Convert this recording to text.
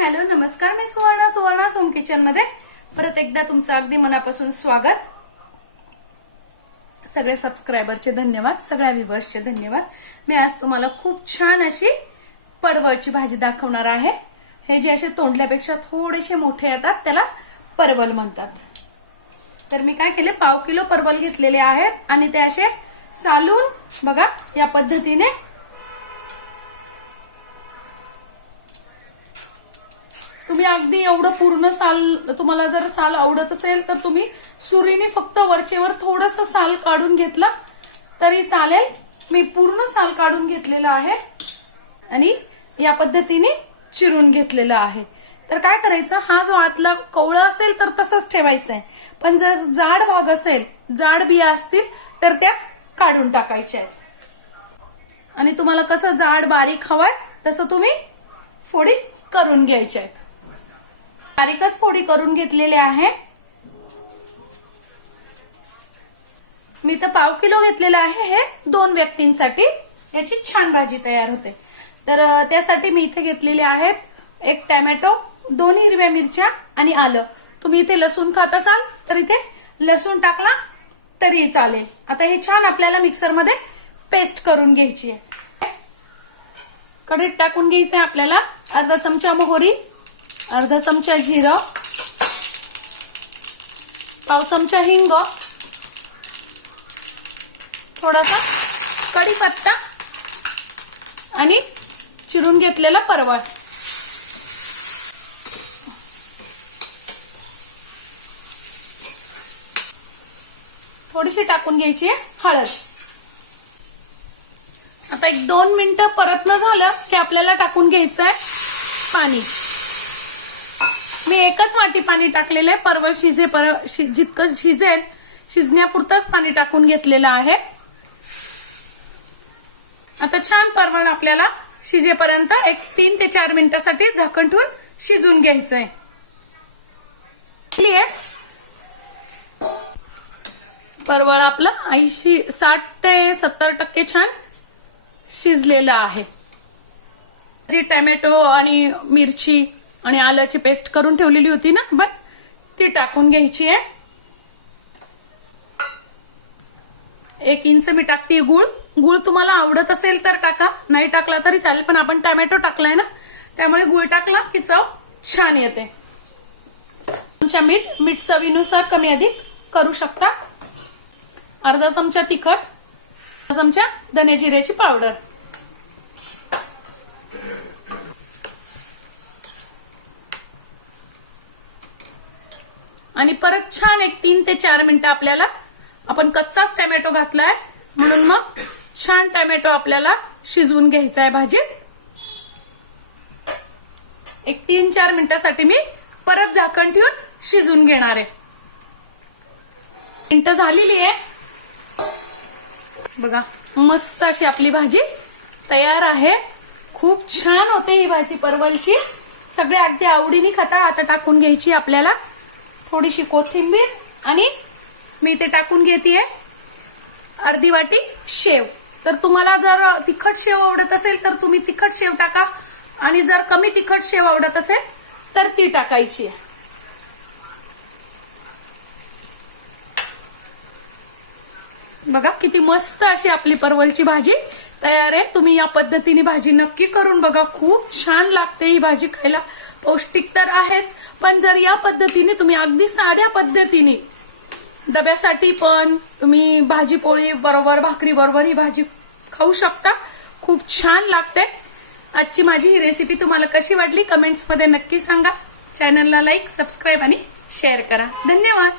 Hello नमस्कार, मी सुवर्णा सोम kitchen मध्ये परत एकदा तुमचं अगदी मनापासून स्वागत. सगळ्या सबस्क्रायबरचे धन्यवाद, सगळ्या व्ह्यूअर्सचे धन्यवाद. मी आज तुम्हाला खूप छान अशी परवळची भाजी दाखवणार आहे. हे जे असे तोंडल्यापेक्षा थोडेसे मोठे येतात त्याला परवल म्हणतात. तर मी काय केले, पाव किलो परवल घेतलेले आहेत आणि ते असे सालून बघा या पद्धतीने तुम्ही अगदी एवढं पूर्ण साल, तुम्हाला जर साल आवडत असेल तर तुम्ही सुरीने फक्त वरचेवर थोडंसं साल काढून घेतलं तरी चालेल. मी पूर्ण साल काढून घेतलेला आहे आणि या पद्धतीने चिरून घेतलेला आहे. तर काय करायचं, हा जो आतला कवळा असेल तर तसंच ठेवायचं आहे, पण जर जाड भाग असेल, जाड बिया असतील तर त्या काढून टाकायच्या आहेत. आणि तुम्हाला कसं जाड बारीक हवंय तसं तुम्ही फोडी करून घ्यायच्या आहेत. बारीकच फोडी करून घेतलेले आहे. मी तर पाव किलो घेतलेला आहे. हे 2 व्यक्तींसाठी याची छान भाजी तयार होते. तर त्यासाठी मी इथे घेतलेले आहेत 1 टोमॅटो, 2 हिरव्या मिरच्या आणि आलं. तुम्ही इथे लसूण खात असाल तर इथे लसूण टाकला तरी चालेल. आता हे छान आपल्याला मिक्सरमध्ये पेस्ट करून घ्यायची आहे. कढईत टाकून घ्यायचं आहे आपल्याला अर्धा चमचा मोहरी, अर्धा चमचा जिरं, पाव चमचा हिंग, थोडासा कढीपत्ता आणि चिरून घेतलेला परवळ. थोडीशी टाकून घ्यायची हळद. आता 1-2 मिनिटं परतणं झालं की आपल्याला टाकून घ्यायचं आहे पाणी. मी एकच वाटी पाणी टाकलेलं आहे. परवळ जितकं शिजेल शिजण्यापुरतंच पाणी टाकून घेतलेलं आहे. आता छान परवळ आपल्याला शिजेपर्यंत 3 ते 4 मिनिटासाठी झाकण ठेवून शिजून घ्यायचंय. परवळ आपलं 60 ते 70% छान शिजलेलं आहे. जी टोमॅटो आणि मिरची आणि आल्याची पेस्ट करून ठेवलेली होती ना, बस ती टाकून घ्यायची आहे. 1 इंच मी टाकते गुळ. गुळ तुम्हाला आवडत असेल तर टाका, नाही टाकला तरी चालेल, पण आपण टोमॅटो टाकलाय ना त्यामुळे गुळ टाकला की चव छान येते. चमचा मीठ चवीनुसार कमी अधिक करू शकता. अर्धा चमचा तिखट, अर्धा चमचा धने जिऱ्याची पावडर. आणि परत छान 3 ते 4 मिनिटं आपल्याला, आपण कच्चाच टोमॅटो घातलाय म्हणून मग छान टोमॅटो आपल्याला शिजवून घ्यायचा आहे भाजीत. 3-4 मिनिटासाठी मी परत झाकण ठेवून शिजवून घेणार आहे. मिनिटं झालेली आहे बघा. मस्त अशी आपली भाजी तयार आहे. खूप छान होते ही भाजी परवलची. सगळे अगदी आवडीने खाता. आता टाकून घ्यायची आपल्याला थोडीशी कोथिंबीर आणि मी इथे टाकून घेतेय अर्धी वाटी शेव. तर तुम्हाला जर तिखट शेव आवडत असेल तर तुम्ही तिखट शेव टाका आणि जर कमी तिखट शेव आवडत असेल तर ती टाकायची. बघा किती मस्त अशी आपली परवलची भाजी तयार आहे. तुम्ही या पद्धतीने भाजी नक्की करून बघा. खूप छान लागते ही भाजी खायला. पौष्टिक तर आहेच, पण जर या पद्धतीने तुम्ही अगदी साध्या पद्धतीने डब्यासाठी पण तुम्ही भाजी पोळी बरोबर, भाकरी बरोबर ही भाजी खाऊ शकता. खूप छान लागते. आजची माझी ही रेसिपी तुम्हाला कशी वाटली कमेंट्स मध्ये नक्की सांगा. चॅनलला लाईक, सबस्क्राईब आणि शेअर करा. धन्यवाद.